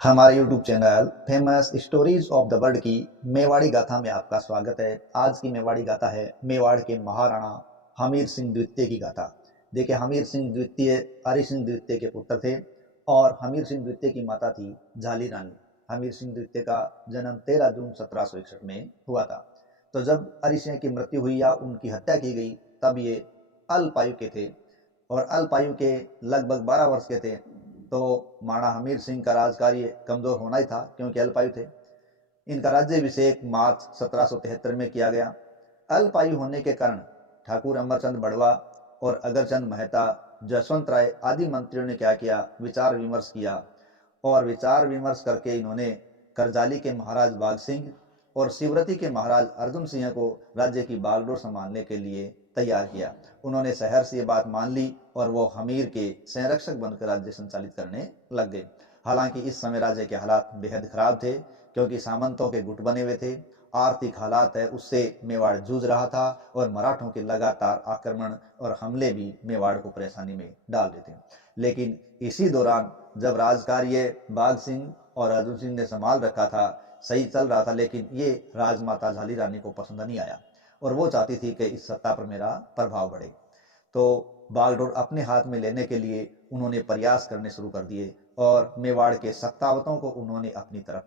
हमारे YouTube channel famous stories of the world की मेवाड़ी गाथा में आपका स्वागत है। आज की मेवाड़ी गाथा है मेवाड़ के महाराणा हमीर सिंह द्वितीय की गाथा। देखिए, हमीर सिंह द्वितीय हरि सिंह द्वितीय के पुत्र थे और हमीर सिंह द्वितीय की माता थी झाली रानी। हमीर सिंह द्वितीय का जन्म 13 जून 1761 में हुआ था। तो जब हरि सिंह की मृत्यु हुई या उनकी हत्या की गई तब ये अल्पायु के थे और अल्पायु के लगभग 12 वर्ष के थे। तो महाराणा हमीर सिंह का राजकार्य कमजोर होना ही था क्योंकि अल्पायु थे। इनका राज्याभिषेक मार्च 1773 में किया गया। अल्पायु होने के कारण ठाकुर अमरचंद बड़वा और अगरचंद मेहता, जसवंत राय आदि मंत्रियों ने क्या किया, विचार विमर्श किया और विचार विमर्श करके इन्होंने करजाली के महाराज बाघ सिंह और शिवरती के महाराज अर्जुन सिंह को राज्य की बागडोर संभालने के लिए तैयार किया। उन्होंने शहर से ये बात मान ली और वो हमीर के संरक्षक बनकर राज्य संचालित करने लग गए। हालांकि इस समय राज्य के हालात बेहद खराब थे क्योंकि सामंतों के गुट बने हुए थे। आर्थिक हालात है उससे मेवाड़ जूझ रहा था और मराठों के लगातार आक्रमण और हमले भी मेवाड़ को परेशानी में डाल देते। लेकिन इसी दौरान जब राजकार्य बाघ सिंह और अर्जुन सिंह ने संभाल रखा था, सही चल रहा था, लेकिन ये राजमाता झाली रानी को पसंद नहीं आया और वो चाहती थी कि इस सत्ता पर मेरा प्रभाव बढ़े। तो बागडोर अपने हाथ में लेने के लिए उन्होंने प्रयास करने शुरू कर दिए और मेवाड़ के सत्तावतों को उन्होंने अपनी तरफ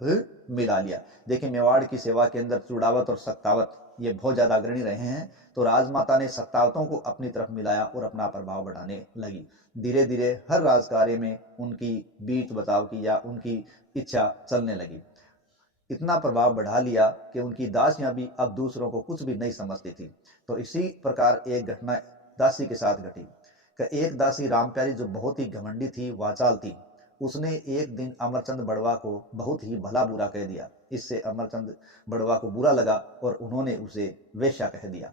मिला लिया। देखिए, मेवाड़ की सेवा के अंदर चुड़ावत और सत्तावत ये बहुत ज्यादा अग्रणी रहे हैं। तो राजमाता ने सत्तावतों को अपनी तरफ मिलाया और अपना प्रभाव बढ़ाने लगी। धीरे धीरे हर राजकार्य में उनकी बीच बचाव की या उनकी इच्छा चलने लगी। इतना प्रभाव बढ़ा लिया कि उनकी दासियां भी अब दूसरों को कुछ भी नहीं समझती थी। तो इसी प्रकार एक घटना दासी के साथ घटी कि एक दासी रामप्यारी जो बहुत ही घमंडी थी, वाचाल थी, उसने एक दिन अमरचंद बड़वा को बहुत ही भला बुरा कह दिया। इससे अमरचंद बड़वा को बुरा लगा और उन्होंने उसे वेश्या कह दिया।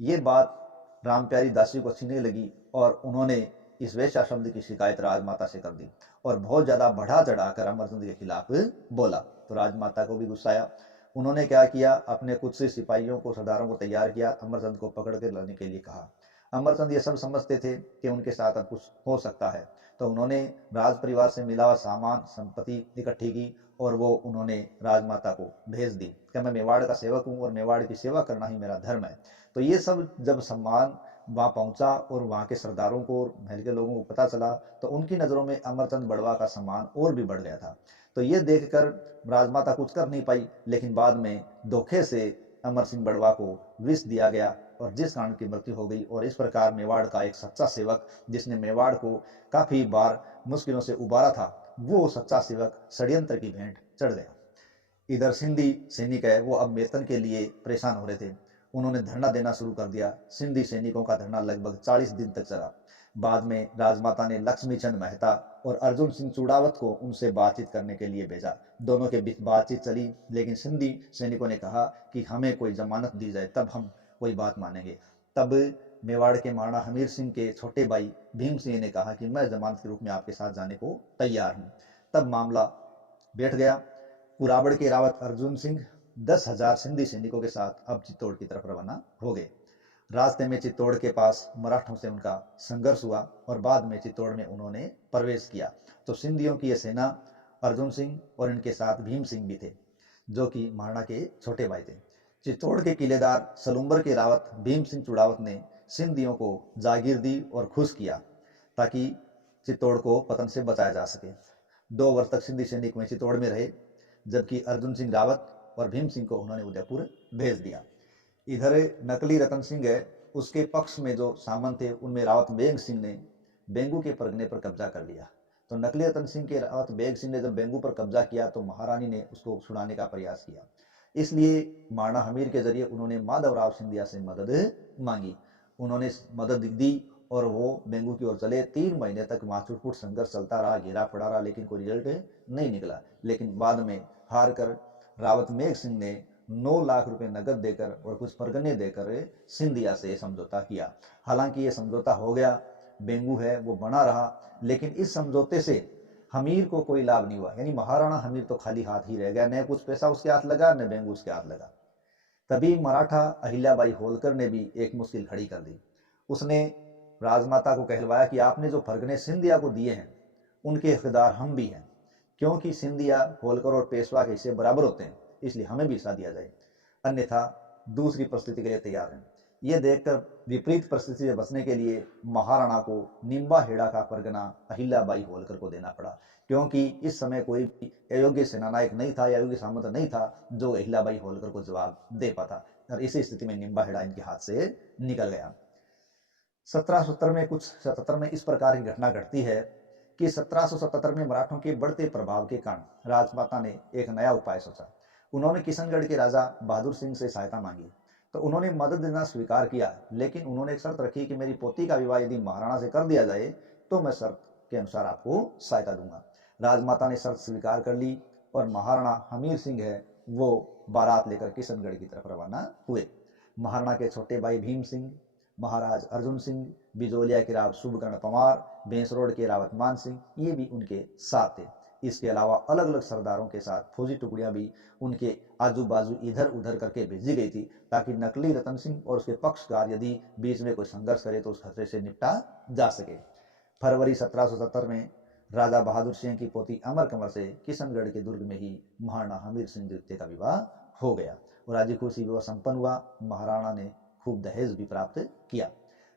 ये बात रामप्यारी दासी को अच्छी नहीं लगी और उन्होंने इस वेश्या शब्द की शिकायत राजमाता से कर दी और बहुत ज्यादा बढ़ा चढ़ाकर अमरचंद के खिलाफ बोला। तो राजमाता को भी गुस्सा आया। उन्होंने क्या किया, अपने कुछ से सिपाहियों को, सरदारों को तैयार किया, अमरचंद को पकड़ कर लाने के लिए कहा। अमरचंद ये सब समझते थे कि उनके साथ अब कुछ हो सकता है। तो उन्होंने राज परिवार से मिला हुआ सामान संपत्ति इकट्ठी की और वो उन्होंने राजमाता को भेज दी कि मैं मेवाड़ का सेवक हूँ और मेवाड़ की सेवा करना ही मेरा धर्म है। तो ये सब जब सम्मान वहां पहुंचा और वहां के सरदारों को और महल के लोगों को पता चला तो उनकी नजरों में अमरचंद बड़वा का सम्मान और भी बढ़ गया था। तो ये देखकर राजमाता कुछ कर नहीं पाई, लेकिन बाद में धोखे से अमर सिंह बड़वा को विष दिया गया और जिस कारण की मृत्यु हो गई। और इस प्रकार मेवाड़ का एक सच्चा सेवक जिसने मेवाड़ को काफी बार मुश्किलों से उबारा था, वो सच्चा सेवक षड्यंत्र की भेंट चढ़ गया। इधर सिंधी सैनिक है वो अब वेतन के लिए परेशान हो रहे थे। उन्होंने धरना देना शुरू कर दिया। सिंधी सैनिकों का धरना लगभग 40 दिन तक चला। बाद में राजमाता ने लक्ष्मी चंद मेहता और अर्जुन सिंह चूड़ावत को उनसे बातचीत करने के लिए भेजा। दोनों के बीच बातचीत चली, लेकिन सिंधी सैनिकों ने कहा कि हमें कोई जमानत दी जाए तब हम कोई बात मानेंगे। तब मेवाड़ के महाराणा हमीर सिंह के छोटे भाई भीम सिंह ने कहा कि मैं जमानत के रूप में आपके साथ जाने को तैयार हूं। तब मामला बैठ गया। कुराबड़ के रावत अर्जुन सिंह 10,000 सिंधी सैनिकों के साथ अब चित्तौड़ की तरफ रवाना हो गए। रास्ते में चित्तौड़ के पास मराठों से उनका संघर्ष हुआ और बाद में चित्तौड़ में उन्होंने प्रवेश किया। तो सिंधियों की यह सेना अर्जुन सिंह और इनके साथ भीम सिंह भी थे जो कि महाराणा के छोटे भाई थे। चित्तौड़ के किलेदार सलूम्बर के रावत भीम सिंह चुड़ावत ने सिंधियों को जागीर दी और खुश किया ताकि चित्तौड़ को पतन से बचाया जा सके। 2 वर्ष तक सिंधी सैनिक में चित्तौड़ में रहे, जबकि अर्जुन सिंह रावत और भीम सिंह को उन्होंने उदयपुर भेज दिया। इधर नकली रतन सिंह है, उसके पक्ष में जो सामंत थे उनमें रावत बेग सिंह ने बेंगू के परगने पर कब्जा कर लिया। तो नकली रतन सिंह के रावत बेग सिंह ने जब बेंगू पर कब्जा किया तो महारानी ने उसको छुड़ाने का प्रयास किया। इसलिए महाराणा हमीर के जरिए उन्होंने माधवराव सिंधिया से मदद मांगी। उन्होंने मदद दी और वो बेंगू की ओर चले। 3 महीने तक वहां छुटपुट संघर्ष चलता रहा, घेरा पड़ा रहा, लेकिन कोई रिजल्ट नहीं निकला। लेकिन बाद में हार कर रावत मेघ सिंह ने 9 लाख रुपए नगद देकर और कुछ परगने देकर सिंधिया से समझौता किया। हालांकि ये समझौता हो गया, बेंगू है वो बना रहा, लेकिन इस समझौते से हमीर को कोई लाभ नहीं हुआ। यानी महाराणा हमीर तो खाली हाथ ही रह गया, न कुछ पैसा उसके हाथ लगा न बेंगू उसके हाथ लगा। तभी मराठा अहिल्याबाई होलकर ने भी एक मुश्किल खड़ी कर दी। उसने राजमाता को कहलवाया कि आपने जो फरगने सिंधिया को दिए हैं उनके हकदार हम भी हैं। क्योंकि सिंधिया, होलकर और पेशवा के हिस्से बराबर होते हैं, इसलिए हमें भी हिस्सा दिया जाए, अन्यथा दूसरी परिस्थिति के लिए तैयार हैं। ये देखकर विपरीत परिस्थिति से बचने के लिए महाराणा को निम्बा हेड़ा का परगना अहिल्याबाई होलकर को देना पड़ा, क्योंकि इस समय कोई भी अयोग्य सेनानायक नहीं था या अयोग्य सामंत नहीं था जो अहिल्याबाई होलकर को जवाब दे पाता, और इसी स्थिति में निम्बा हेड़ा इनके हाथ से निकल गया। 1770 में कुछ 77 में इस प्रकार की घटना घटती है कि 1777 में मराठों के बढ़ते प्रभाव के कारण राजमाता ने एक नया उपाय सोचा। उन्होंने किशनगढ़ के राजा बहादुर सिंह से सहायता मांगी, तो उन्होंने मदद देना स्वीकार किया, लेकिन उन्होंने एक शर्त रखी कि मेरी पोती का विवाह यदि महाराणा से कर दिया जाए तो मैं शर्त के अनुसार आपको सहायता दूंगा। राजमाता ने शर्त स्वीकार कर ली और महाराणा हमीर सिंह है वो बारात लेकर किशनगढ़ की तरफ रवाना हुए। महाराणा के छोटे भाई भीम सिंह, महाराज अर्जुन सिंह, बिजोलिया के राव शुभकर्ण पंवार, बेंसरोड के रावत मान सिंह, ये भी उनके साथ थे। इसके अलावा अलग अलग सरदारों के साथ फौजी टुकड़ियां भी उनके आजू बाजू इधर उधर करके भेजी गई थी, ताकि नकली रतन सिंह और उसके पक्षकार यदि बीच में कोई संघर्ष करे तो उस खतरे से निपटा जा सके। फरवरी 1770 में राजा बहादुर सिंह की पोती अमर कंवर से किशनगढ़ के दुर्ग में ही महाराणा हमीर सिंह द्वितीय का विवाह हो गया और राजी खुशी विवाह संपन्न हुआ। महाराणा ने खूब दहेज भी प्राप्त किया।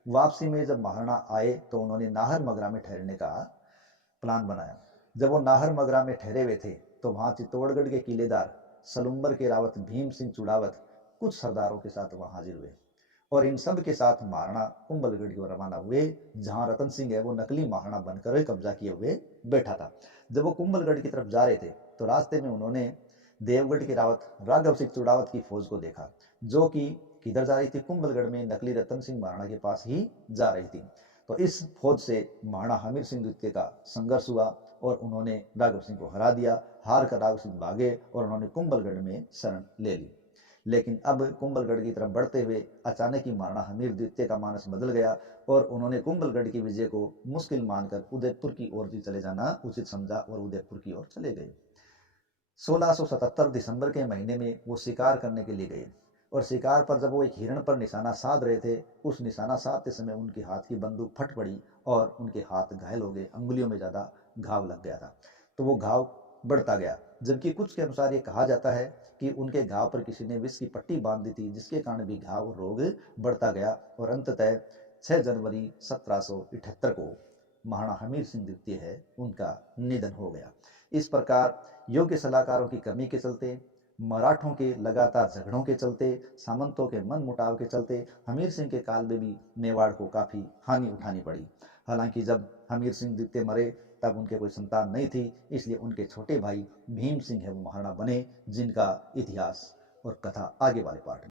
वापसी में जब महाराणा आए तो उन्होंने नाहर मगरा में ठहरने का प्लान बनाया। जब वो नाहर मगरा में ठहरे हुए थे तो वहां चित्तौड़गढ़ के किलेदार सलुम्बर के रावत भीम सिंह चुड़ावत कुछ सरदारों के साथ वहां हाजिर हुए और इन सब के साथ महाराणा कुंभलगढ़ की ओर रवाना हुए, जहां रतन सिंह है वो नकली महाराणा बनकर कब्जा किए हुए बैठा था। जब वो कुंभलगढ़ की तरफ जा रहे थे तो रास्ते में उन्होंने देवगढ़ के रावत राघव सिंह चुड़ावत की फौज को देखा, जो कि किधर जा रही थी, कुंभलगढ़ में नकली रतन सिंह महाराणा के पास ही जा रही थी। तो इस फौज से महाराणा हमीर सिंह द्वितीय का संघर्ष हुआ और उन्होंने राघव सिंह को हरा दिया। हार कर राघव सिंह भागे और उन्होंने कुंभलगढ़ में शरण ले ली। लेकिन अब कुंभलगढ़ की तरफ बढ़ते हुए अचानक ही महाराणा हमीर द्वितीय का मानस बदल गया और उन्होंने कुंभलगढ़ की विजय को मुश्किल मानकर उदयपुर की ओर भी चले जाना उचित समझा और उदयपुर की ओर चले गए। 1677 दिसंबर के महीने में वो शिकार करने के लिए गए और शिकार पर जब वो एक हिरण पर निशाना साध रहे थे, उस निशाना साधते समय उनके हाथ की बंदूक फट पड़ी और उनके हाथ घायल हो गए, अंगुलियों में ज़्यादा घाव लग गया था। तो वो घाव बढ़ता गया, जबकि कुछ के अनुसार ये कहा जाता है कि उनके घाव पर किसी ने विष की पट्टी बांध दी थी, जिसके कारण भी घाव रोग बढ़ता गया और अंततः 6 जनवरी 1778 को महाराणा हमीर सिंह द्वितीय है उनका निधन हो गया। इस प्रकार योग्य सलाहकारों की कमी के चलते, मराठों के लगातार झगड़ों के चलते, सामंतों के मन मुटाव के चलते हमीर सिंह के काल में भी मेवाड़ को काफ़ी हानि उठानी पड़ी। हालांकि जब हमीर सिंह द्वितीय मरे तब उनके कोई संतान नहीं थी, इसलिए उनके छोटे भाई भीम सिंह है वो महाराणा बने, जिनका इतिहास और कथा आगे वाले पार्ट